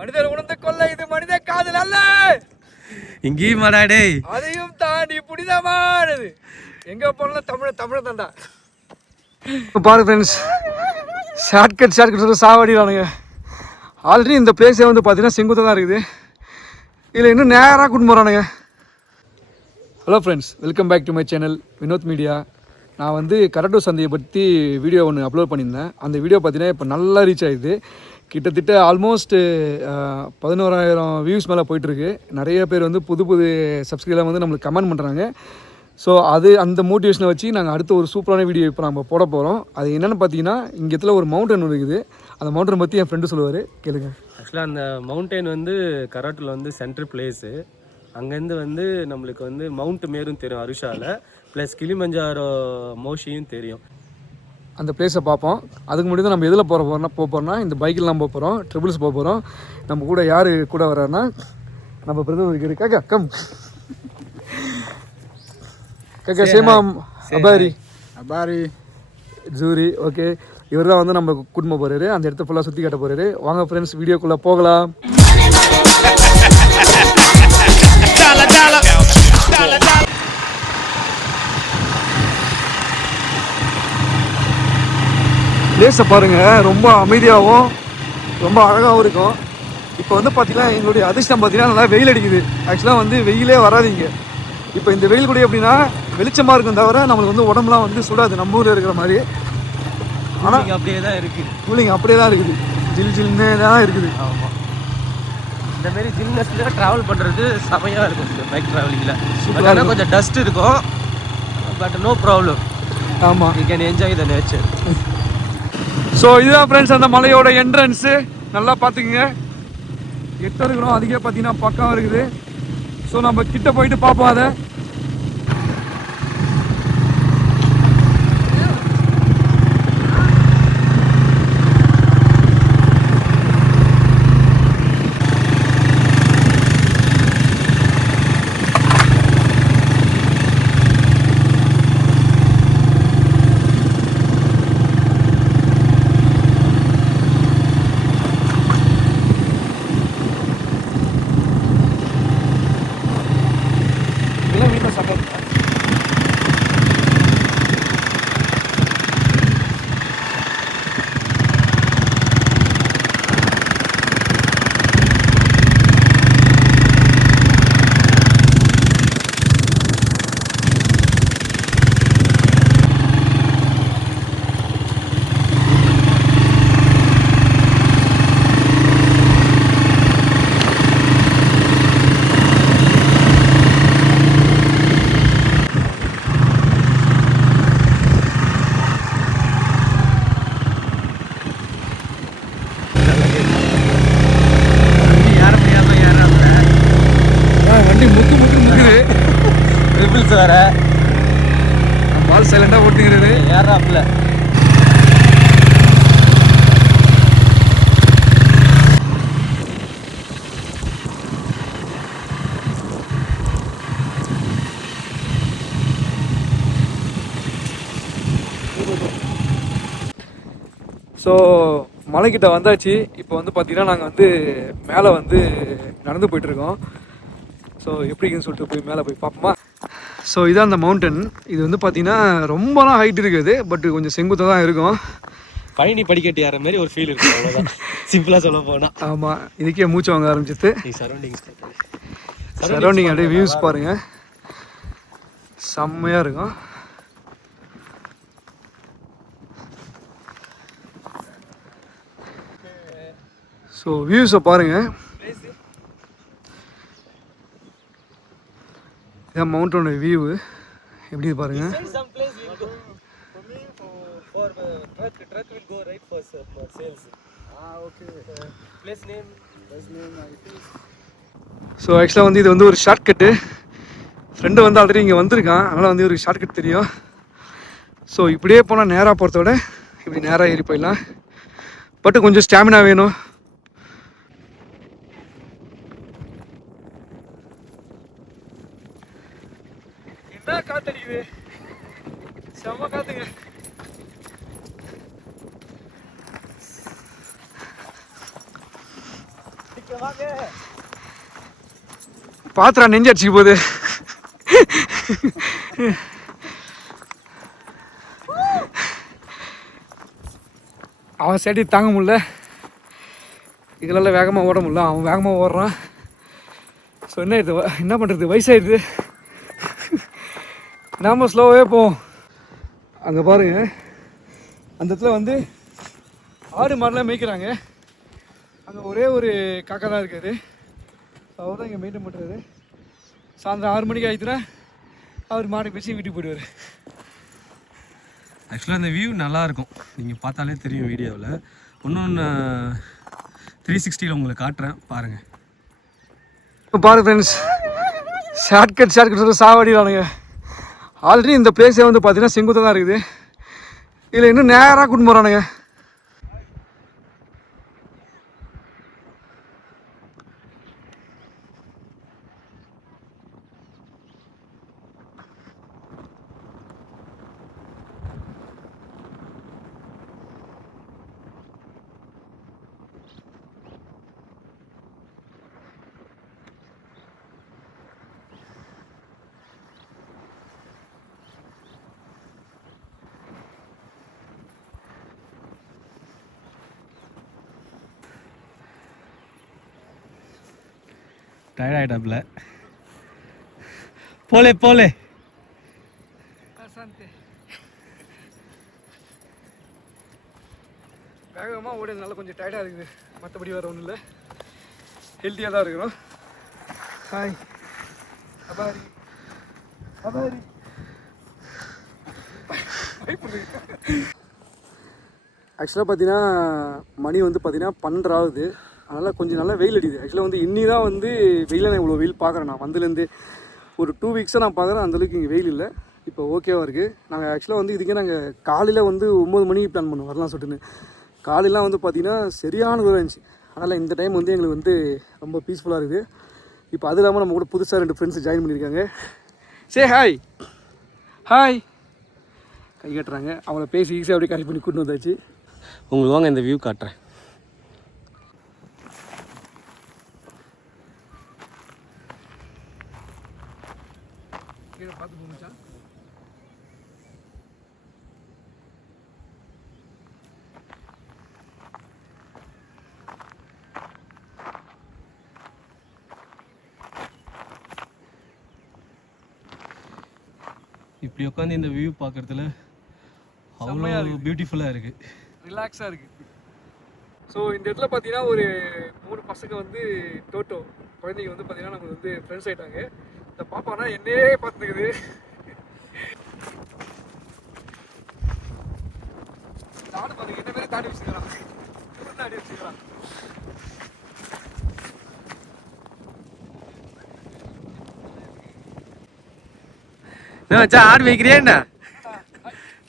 மனிதர் உணர்ந்து கொள்ள இது மனித காதல் அல்ல. இங்கேயும் மாடாடே, அதையும் தாண்டி புனிதமானது. எங்க போனாலும் தமிழ் தாண்டா. பாருங்க ஃப்ரெண்ட்ஸ், ஷார்ட்கட் சொல்லி சாவடிக்கிறானுங்க. ஆல்ரெடி இந்த பிளேஸே வந்து பார்த்தீங்கன்னா செங்குத்தாக தான் இருக்குது. இதில் இன்னும் நேராக கூட்டு போகிறானுங்க. Hello friends, welcome back to my channel Vinod media. நான் வந்து கரட்டூர் சந்தையை பற்றி வீடியோ ஒன்று அப்லோட் பண்ணியிருந்தேன். அந்த வீடியோ பார்த்தீங்கன்னா இப்போ நல்லா ரீச் ஆகிடுது. கிட்டத்தட்ட ஆல்மோஸ்ட் 11,000 வியூஸ் மேலே போயிட்டுருக்கு. நிறைய பேர் வந்து புது சப்ஸ்கிரைபர் வந்து நம்மளுக்கு கமெண்ட் பண்ணுறாங்க. ஸோ அந்த மோட்டிவேஷனை வச்சு நாங்கள் அடுத்த ஒரு சூப்பரான வீடியோ இப்போ நம்ம போட போகிறோம். அது என்னென்னு பார்த்தீங்கன்னா, இங்கத்தில் ஒரு மவுண்டன் இருக்குது. அந்த மவுண்டனை பற்றி என் ஃப்ரெண்டு சொல்லுவார், கேளுங்க. ஆக்சுவலாக அந்த மவுண்டைன் வந்து கராட்டில் வந்து சென்ட்ரல் பிளேஸு. அங்கேருந்து வந்து நம்மளுக்கு வந்து மவுண்ட் மேரும் தெரியும் அருஷாவில், ப்ளஸ் கிளிமஞ்சாரோ மோஷியும் தெரியும். அந்த பிளேஸை பார்ப்போம். அதுக்கு முன்னாடி தான் நம்ம எதில் போகிறோம்னா இந்த பைக்கில் நம்ம போகிறோம், ட்ரிபிள்ஸ் போகிறோம். நம்ம கூட யார் கூட வர்றாருன்னா நம்ம பிரதர் இருக்கிற காக்கா கம் காக்கா சேமா அபாரி ஜூரி. ஓகே, இவர் தான் வந்து நம்ம கூட்டிட்டு போகிறாரு. அந்த இடத்த ஃபுல்லாக சுற்றி காட்ட போகிறாரு. வாங்க ஃப்ரெண்ட்ஸ், வீடியோக்குள்ளே போகலாம். பிளேஸை பாருங்கள், ரொம்ப அமைதியாகவும் ரொம்ப அழகாகவும் இருக்கும். இப்போ வந்து பார்த்திங்கன்னா எங்களுடைய அதிர்ஷ்டம் பார்த்திங்கன்னா நல்லா வெயில் அடிக்குது. ஆக்சுவலாக வந்து வெயிலே வராதிங்க. இப்போ இந்த வெயில் கூட எப்படின்னா வெளிச்சமாக இருக்கும், தவிர நம்மளுக்கு வந்து உடம்புலாம் வந்து சுடாது நம்ம ஊரில் இருக்கிற மாதிரி. ஆனால் அப்படியே தான் இருக்குது, கூலிங் அப்படியே தான் இருக்குது, ஜில்னே தான் இருக்குது. ஆமாம், இந்தமாரி ஜில்னஸில் ட்ராவல் பண்ணுறது செமையாக இருக்கும் இந்த பைக் ட்ராவலிங்கில். சூப்பராக கொஞ்சம் டஸ்ட் இருக்கும், பட் நோ ப்ராப்ளம். ஆமாம், you can enjoy the nature. So இதுதான் ஃப்ரெண்ட்ஸ் அந்த மலையோட என்ட்ரன்ஸு. நல்லா பார்த்துக்குங்க, எட்ட இருக்கிறோம். அதுக்கே பார்த்தீங்கன்னா பக்கம் இருக்குது. ஸோ நம்ம கிட்ட போயிட்டு பார்ப்போம் அதை. வேற பால் சைலண்டாக ஓட்டுங்கிறது ஏறாப்புல. ஸோ மலைக்கிட்ட வந்தாச்சு. இப்போ வந்து பார்த்திங்கன்னா நாங்கள் வந்து மேலே வந்து நடந்து போயிட்டுருக்கோம். ஸோ எப்படின்னு சொல்லிட்டு போய் மேலே போய் பார்ப்போமா. ஸோ இதான் அந்த மவுண்டன். இது வந்து பார்த்திங்கன்னா ரொம்பலாம் ஹைட் இருக்குது, பட் கொஞ்சம் செங்குத்தாக தான் இருக்கும். பழனி படிக்கட்டு ஏற மாதிரி ஒரு ஃபீல் இருக்குது, அவ்வளோதான் சிம்பிளாக சொல்ல போனால். ஆமாம், இதுக்கே மூச்சு வாங்க ஆரம்பிச்சிட்டு. சரௌண்டிங் அப்படியே வியூஸ் பாருங்கள், செம்மையாக இருக்கும். ஸோ வியூஸை பாருங்கள். இதான் மவுண்டனோட வியூ எப்படி பாருங்க. ஸோ ஆக்சுவலாக வந்து இது வந்து ஒரு ஷார்ட்கட்டு. ஃப்ரெண்டு வந்து ஆல்ரெடி இங்கே வந்திருக்கான், அதனால் வந்து ஒரு ஷார்ட்கட் தெரியும். ஸோ இப்படியே போனால் நேராக போகிறத விட இப்படி நேராக ஏறி போயிடலாம். பட்டு கொஞ்சம் ஸ்டாமினா வேணும். என்ன காத்தடிக்குது, செம்ம காத்துங்க. பாத்திரா நெஞ்சு அடிச்சுக்க போகுது. அவன் சேட்டி தாங்க முடியல, இதெல்லாம் வேகமாக ஓட முடியல, அவன் வேகமாக ஓடுறான். ஸோ என்ன பண்ணுறது, வயசாகிடுது, நாம ஸ்லோவே போவோம். அங்கே பாருங்க, அந்த இடத்துல வந்து ஆடு மாடெலாம் மேய்க்கிறாங்க. அங்கே ஒரே ஒரு காக்கா தான் இருக்காரு. அவர் தான் இங்கே மெயின்டைன் பண்ணுறாரு. சாயந்தரம் 6 மணிக்கு ஆயிடுச்சுன்னா அவர் மாடு பேசி வீட்டுக்கு போயிடுவார். ஆக்சுவலாக அந்த வியூ நல்லாயிருக்கும், நீங்கள் பார்த்தாலே தெரியும் வீடியோவில். இன்னொன்று 360 உங்களுக்கு காட்டுறேன் பாருங்கள். இப்போ பாருங்க ஃப்ரெண்ட்ஸ், ஷார்ட்கட் சொல்லி சாவடிக்கிறானுங்க. ஆல்ரெடி இந்த பிளேஸே வந்து பார்த்தீங்கன்னா செங்குத்தாக தான் இருக்குது. இதில் இன்னும் நேராக கூட்டு போகிறானுங்க. டயர்ட் ஆகிட்டாப்ல. போலே வேகமாக ஓடுறதுனால கொஞ்சம் டயர்டாக இருக்குது, மற்றபடி வேறு ஒன்றும் இல்லை, ஹெல்த்தியாக தான் இருக்கிறோம். ஹாய் அபாரி அபாரி. ஆக்சுவலாக பார்த்தீங்கன்னா மணி வந்து பார்த்தீங்கன்னா 12 ஆகுது. அதனால் கொஞ்சம் நல்லா வெயில் அடிக்குது. ஆக்சுவலாக வந்து இன்னி தான் வந்து வெயிலில் நான் இவ்வளோ வெயில் பார்க்குறேன். நான் வந்ததுலேருந்து ஒரு 2 வீக்ஸாக நான் பார்க்குறேன், அந்தளவுக்கு இங்கே வெயில் இல்லை. இப்போ ஓகேவாக இருக்குது. நாங்கள் ஆக்சுவலாக வந்து இதுக்கே நாங்கள் காலையில் வந்து 9 மணிக்கு பிளான் பண்ணுவோம் வரலாம் சொல்லிட்டுன்னு. காலையெல்லாம் வந்து பார்த்திங்கன்னா சரியான தூரம் இருந்துச்சு. அதனால் இந்த டைம் வந்து எங்களுக்கு வந்து ரொம்ப பீஸ்ஃபுல்லாக இருக்குது. இப்போ அது இல்லாமல் நம்ம கூட புதுசாக 2 ஃப்ரெண்ட்ஸ் ஜாயின் பண்ணியிருக்காங்க. சே ஹாய் ஹாய் கை கட்டுறாங்க. அவங்கள பேசி ஈஸியாக அப்படியே கரெக்ட் பண்ணி கூட்டின்னு வந்தாச்சு. உங்களுக்கு வாங்க இந்த வியூ காட்டுறேன். பார்த்து போச்சா இப்படி உட்காந்து இந்த வியூ பார்க்குறதுல அவ்வளோ பியூட்டிஃபுல்லாக இருக்குது, ரிலாக்ஸாக இருக்குது. ஸோ இந்த இடத்துல பார்த்தீங்கன்னா ஒரு 3 பசங்க வந்து டோட்டோ குழந்தைங்க வந்து பார்த்தீங்கன்னா நமக்கு வந்து ஃப்ரெண்ட்ஸ் ஆகிட்டாங்க. இந்த பாப்பானா என்னையே பார்த்துக்குது. தாடு பாருங்க, என்ன மாதிரி தாடி வச்சுக்கிறான், தாடி வச்சுக்கிறான். வச்சா ஆடு மேய்க்கிறியா என்ன?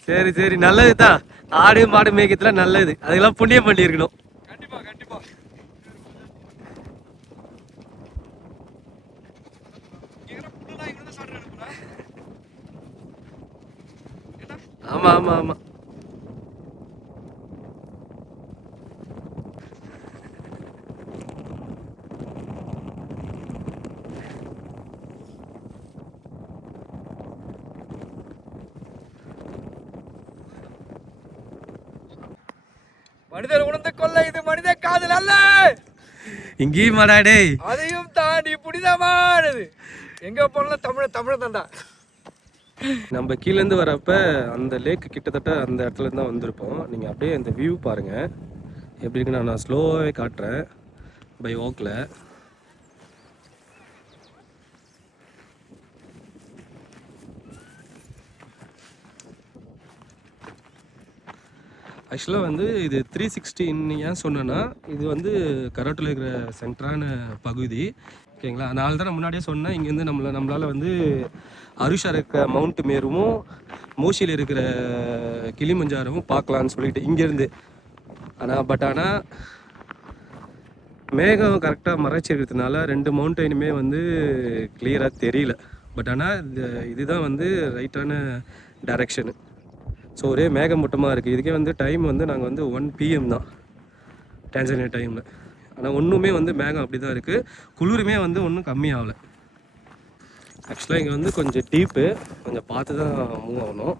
சரி நல்லது தான், ஆடு மாடு மேய்க்கிறதுல நல்லது, அதுக்கெல்லாம் புண்ணியம் பண்ணி இருக்கணும். கண்டிப்பா கண்டிப்பா. ஆமா மனிதர் உணர்ந்து கொள்ள இது மனித காதல் அல்ல, இங்கேயும் மாடாடே, அதையும் தாண்டி புனிதமானது. எங்க போனாலும் தமிழ் தாண்டா. நம்ம கீழேருந்து வரப்ப அந்த லேக் கிட்டத்தட்ட அந்த இடத்துல இருந்து தான் வந்திருப்போம். நீங்கள் அப்படியே அந்த வியூ பாருங்கள் எப்படி இருக்குன்னு நான் ஸ்லோவாகவே காட்டுறேன் பை வாக்கில். ஆக்சுவலாக வந்து இது 360 ஏன் சொன்னேன்னா, இது வந்து கராட்டில் இருக்கிற சென்ட்ரான பகுதி, ஓகேங்களா. அதனால தான் நான் முன்னாடியே சொன்னேன், இங்கேருந்து நம்மளால் வந்து அருஷா இருக்கிற மவுண்ட் மேருவும் மோஷியில் இருக்கிற கிளிமஞ்சாரவும் பார்க்கலான்னு சொல்லிட்டு இங்கேருந்து. ஆனால் மேகம் கரெக்டாக மறைச்சிருக்கிறதுனால 2 மவுண்டெயினுமே வந்து கிளியராக தெரியல. ஆனால் இதுதான் வந்து ரைட்டான டைரக்ஷனு. ஸோ ஒரே மேகமூட்டமாக இருக்குது. இதுக்கே வந்து டைம் வந்து நாங்கள் வந்து 1 PM தான் டான்சானியா டைமில். ஆனால் ஒன்றுமே வந்து மேகம் அப்படி தான் இருக்குது. குளிருமே வந்து ஒன்றும் கம்மியாகலை. ஆக்சுவலாக இங்கே வந்து கொஞ்சம் டீப்பு, கொஞ்சம் பார்த்து தான் மூவ் ஆகணும்.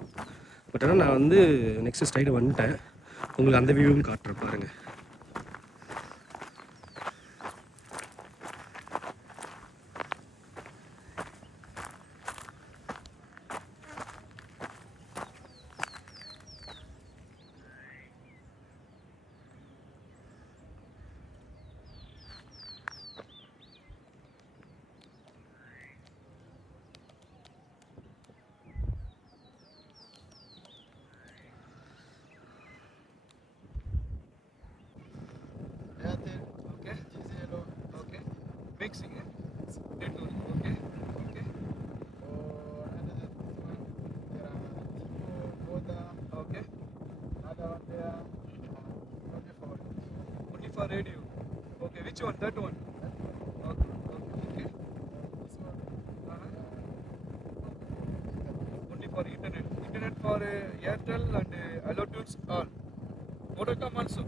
பட் ஆனால் நான் வந்து நெக்ஸ்ட் ஸ்டைடு வந்துட்டேன். உங்களுக்கு அந்த வியூவும் காட்டுறேன் பாருங்கள். Mixing it. Okay. Okay. Okay. Only for radio. Okay, which one? That one. Okay. Okay. Only for internet. Internet for Airtel and Allo Tunes all. Vodacom also.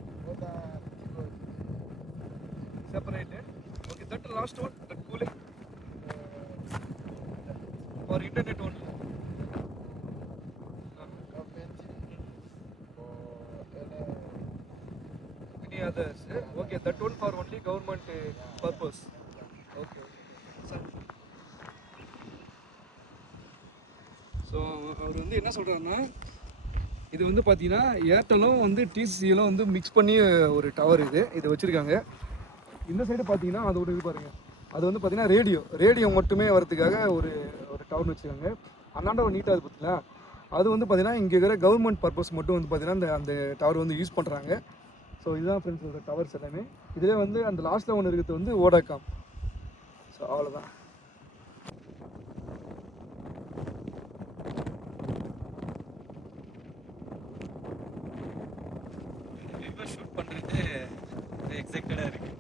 Separated. Okay, that last one, that cooling. For internet only. Any others? Okay, that one for only government purpose. Okay. So அவர் வந்து என்ன சொல்கிறாருன்னா, இது வந்து பார்த்தீங்கன்னா ஏர்டெல்லும் வந்து டிசிசியிலும் வந்து mix பண்ணி ஒரு டவர் இது வச்சுருக்காங்க. இந்த சைடு பார்த்தீங்கன்னா அதோட இது பாருங்கள், அது வந்து பார்த்தீங்கன்னா ரேடியோ மட்டுமே வரதுக்காக ஒரு டவர் வச்சுருக்காங்க. அண்ணாண்ட ஒரு நீட்டாக பார்த்தீங்களா, அது வந்து பார்த்தீங்கன்னா இங்கே இருக்கிற கவர்மெண்ட் பர்பஸ் மட்டும் வந்து பார்த்தீங்கன்னா அந்த டவர் வந்து யூஸ் பண்ணுறாங்க. ஸோ இதுதான் ஃப்ரெண்ட்ஸ் ஒரு டவர்ஸ் எல்லாமே. இதிலே வந்து அந்த லாஸ்ட்டில் ஒன்று இருக்கிறது வந்து வோடாகாம். ஸோ அவ்வளோதான். ஷூட் பண்ணுறது எக்ஸைட்டடாக இருக்குது.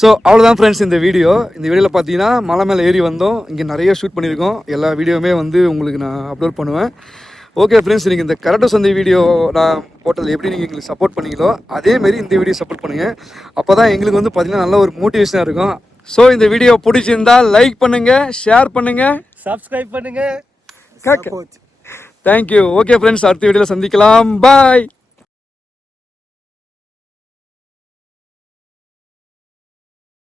ஸோ அவ்வளோதான் ஃப்ரெண்ட்ஸ் இந்த வீடியோவில் பார்த்தீங்கன்னா மலை மேலே ஏறி வந்தோம். இங்கே நிறைய ஷூட் பண்ணியிருக்கோம். எல்லா வீடியோவுமே வந்து உங்களுக்கு நான் அப்லோட் பண்ணுவேன். ஓகே ஃப்ரெண்ட்ஸ், நீங்கள் இந்த கரட்டு சந்தை வீடியோ நான் போட்டதில் எப்படி நீங்கள் எங்களுக்கு சப்போர்ட் பண்ணீங்களோ அதேமாரி இந்த வீடியோ சப்போர்ட் பண்ணுங்கள். அப்போ தான் எங்களுக்கு வந்து பார்த்தீங்கன்னா நல்ல ஒரு மோட்டிவேஷனாக இருக்கும். ஸோ இந்த வீடியோ பிடிச்சிருந்தால் லைக் பண்ணுங்கள், ஷேர் பண்ணுங்கள், சப்ஸ்கிரைப் பண்ணுங்கள். தேங்க்யூ. ஓகே ஃப்ரெண்ட்ஸ், அடுத்த வீடியோவில் சந்திக்கலாம். பாய்.